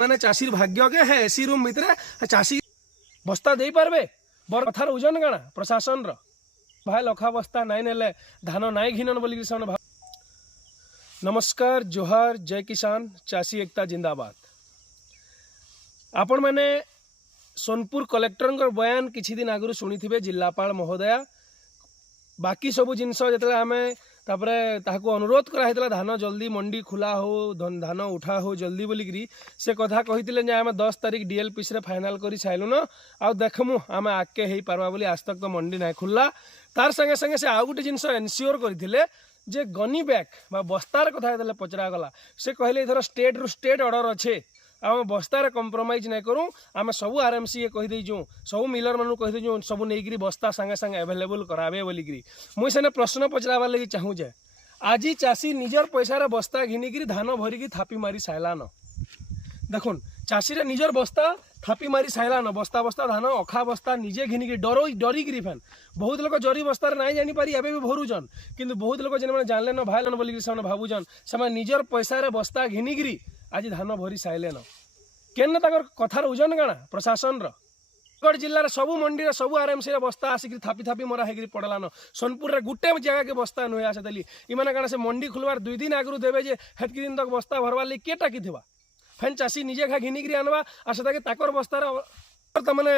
माने चाषीर भाग्य के है एसी रूम भितर चाषी बस्ता दे पारबे बर कथार ओजन काना प्रशासन भाई लखा बस्ता नाई नेले धान नाई घिनन बोली नमस्कार जोहार जय किसान चाषी एकता जिंदाबाद। आपण मैंने सोनपुर कलेक्टर बयान किछि दिन आगु शुणी थे जिलापाल महोदया बाकी सबू जिनस जो आम ताको अनुरोध कराइला धान जल्दी मंडी खुला हो धान उठा हो जल्दी बोलिकी से कथा कही आम 10 तारिख डीएलपीसी रे फाइनाल कर सारून आ देखमु आम आगे हो पार्बा बोली आज तक तो मंडी ना खुला तार संगे संगे से आउ गोटे जिनस एनश्योर करते जे गनी बैग बस्तार कथा जो पचरागला से कहले इधर स्टेट रु स्टेट ऑर्डर अच्छे आम बस्तार कंप्रोमाइज नहीं करूँ आम सब आरएमसी कहीदेचु सब मिलर मानू कहीदेचु सब नहीं बस्ता सांगे सांगे एवेलेबल करावे बोलिकी मुई सेने प्रश्न पचराबार लगी चाहूँ जे आज चाषी निजर पैसार बस्ता घिनिकी धान भरिकी थापी मारी साइलान देखुन चाषी निजर बस्ता थापी मारी साइलान बस्ता बस्ता धान अखा बस्ता निजे घिनिकी डरिकी फैन बहुत लोग जरी बस्तार नहीं जानीपारी एवं भी भरुचन किंतु बहुत लोग जेने जानले न भाइलन बोलिकी से भावुचन से निजर पैसार बस्ता घिनिकी आज धान भरी साइलेन केन कथार ओजन काना प्रशासन गढ़ जिलार सबू मंडी सबू आरएमसी बस्ता आसिक थापी थापी मरा होगी पड़लान सोनपुर रे गुटे जगह के बस्ता नुहे आसे इमाने काना से मंडी खुलवार 2 दिन आगु देवे जे हेतकी दिन तक बस्ता भरवार लगे किए टाकी थिबा फेन चाषी निजे खा घिनिकी आनवा आ से बस्तार तमाने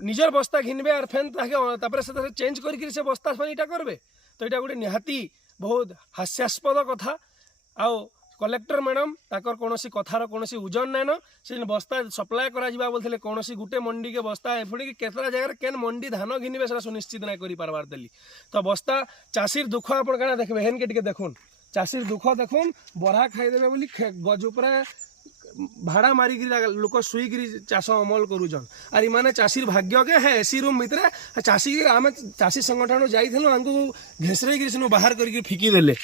निजर बस्ता घिनबे और फेन से चेंज करके से बस्ता फेन इटा करबे तो यहाँ गोटे निहाती बहुत हास्यास्पद कथा आओ कलेक्टर मैडम ताकर कौनसी कथार कौनसी ओजन नाइन से बस्ता सप्लाय करा बोलते कौन गोटे मंडी के बस्ता एफुड़ी केतरा जगह केन मंडी धान घिनबे से सुनिश्चित ना कर पार्बार देली तो बस्ता चाषीर दुख आप देखते हेन के देखुन चाषीर दुख देखुन बरा खाईदेवे बोली गज उपरा भाड़ा मारिक लोक शुईक चाष अमल करुचन आर इमाने चाषीर भाग्य के है एसी रूम भितर चाषी आम चाषी संगठन जाइलु आमको घेसरेक बाहर करके फिकीदेले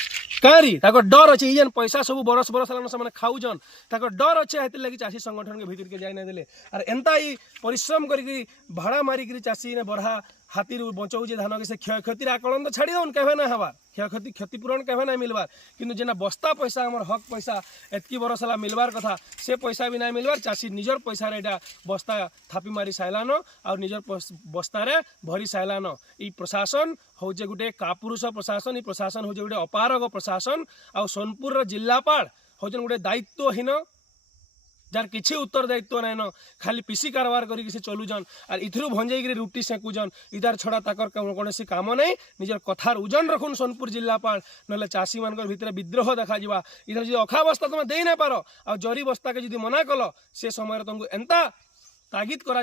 कहीं डर अच्छे जेन पैसा सब बरस बरस से खाऊन डर अच्छे हेती लगी चाषी संगठन के भीतर के जाने और एंता ही परिश्रम करके भाड़ा मारिक चाषी ने बरहा हाथी बचाऊे धान के से क्षयक्षति आकलन तो छाड़ी दौन केवे ना हबार क्षयक्षति क्षतिपूरण केवे ना मिलबार किंतु जेना बस्ता पैसा आमर हक पैसा एतकी बरस है मिलबार कथा से पैसा भी ना मिलबार चाषी निजर पैसा एटा बस्ता थापी मारी साइलान और निजर बस्ता रे भरी साइलान ई प्रशासन हूँ गोटे कापुरुष प्रशासन ई प्रशासन हूँ गोटे अपारग प्रशासन आ सोनपुर जिलापाल हूँ गोटे दायित्वहीन जार किसी उत्तर दायित्व नाइन खाली पीसी कारबार करके चलुचन और इथु भंजई रुटी सेकुचन इधार छड़ा ताकर कौन काम नहीं निजर कथार ओजन रखुन सोनपुर जिलापाल ना चाषी मान भितर विद्रोह देखा इधर जो अखा बस्ता तुम दे ना पार आ जरी बस्ता के जो मना कल से समय तुमको एंता तागिद करा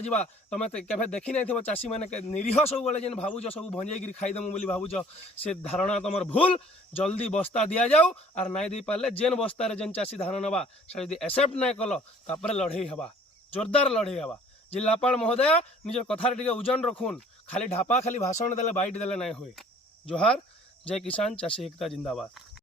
तुम केवे देखी ना थो चाषी मैंने निरीह सब बेले जेन भावुच सब भंजई खाईदेमु बोली भावुच से धारणा तुम भूल जल्दी बस्ता दि जाऊ और नाई दे पारे जेन बस्तार जेन चाषी धान नवा से एक्सेप्ट ना कल तापर लड़े हवा जोरदार लड़े हवा जिलापाल महोदया निजर कथार टिके ओजन रखुन खाली ढापा खाली भाषण देले बाइट देले ना हुए। जोहार जय किसान चाषी एकता जिंदाबाद।